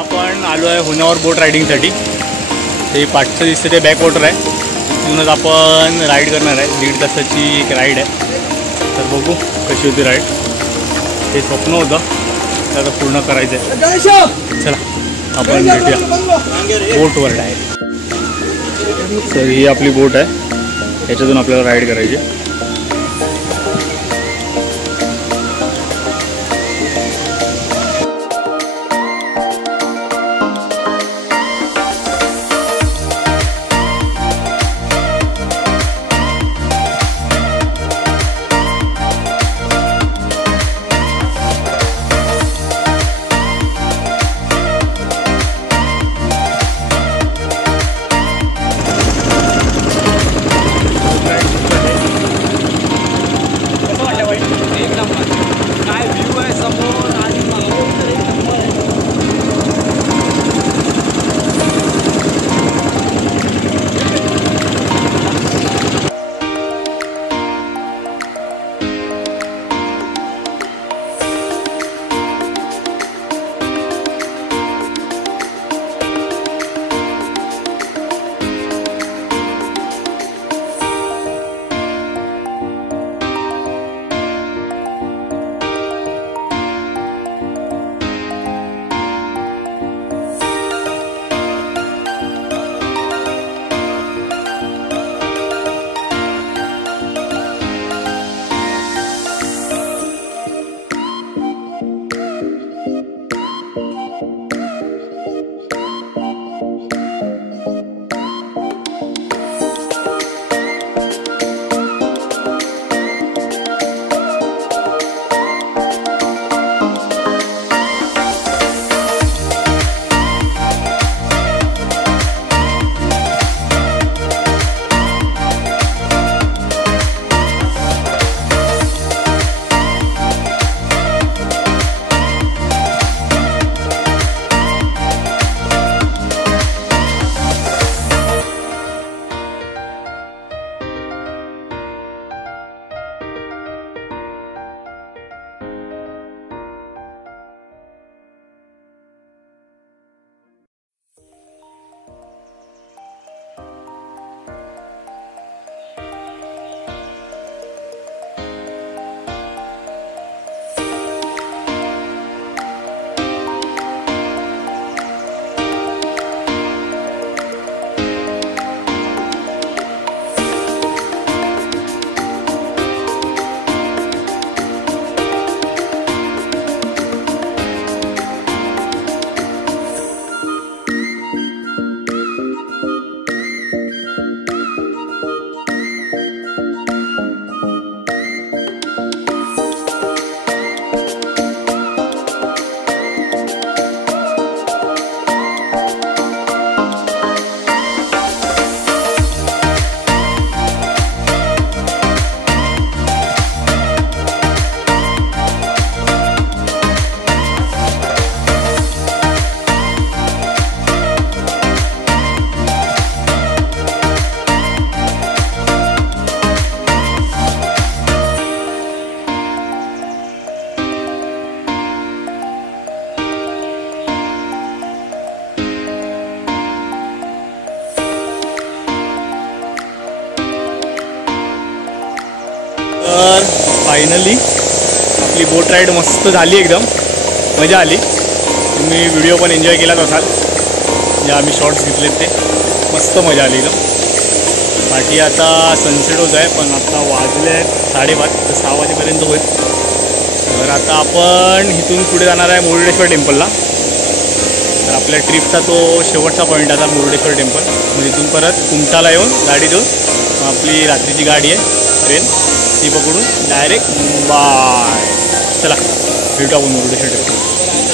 आपण आलो आहे होण्यावर बोट रायडिंगसाठी। ते पाठचं दिसते ते बॅक वॉटर आहे, तिथूनच आपण राईड करणार आहे। 1.5 तासाची एक राईड आहे, तर बघू कशी होती राईड। हे स्वप्न होतं, तर आता पूर्ण करायचं आहे। चला आपण भेटूया बोटवर डायरेक्ट। तर ही आपली बोट आहे, याच्यातून आपल्याला राईड करायची। तर फायनली आपली बोट राईड मस्त झाली, एकदम मजा आली। तुम्ही व्हिडिओ पण एन्जॉय केलाच असाल, जे आम्ही शॉर्ट्स घेतलेत ते मस्त मजा आली एकदम। बाकी आता सनसेट होत आहे, पण आता वाजले आहेत 5:30, तर 6 वाजेपर्यंत होईल। तर आता आपण इथून पुढे जाणार आहे मुरुडेश्वर टेम्पलला। तर आपल्या ट्रिपचा तो शेवटचा पॉईंट आता मुरुडेश्वर टेम्पल। मग इथून परत कुमटाला येऊन गाडी देऊन आपली रात्रीची गाडी आहे ट्रेन, ती पकडून डायरेक्ट मुंबई। चला भेटू आपण मुरुडेश्वर टेम्पल।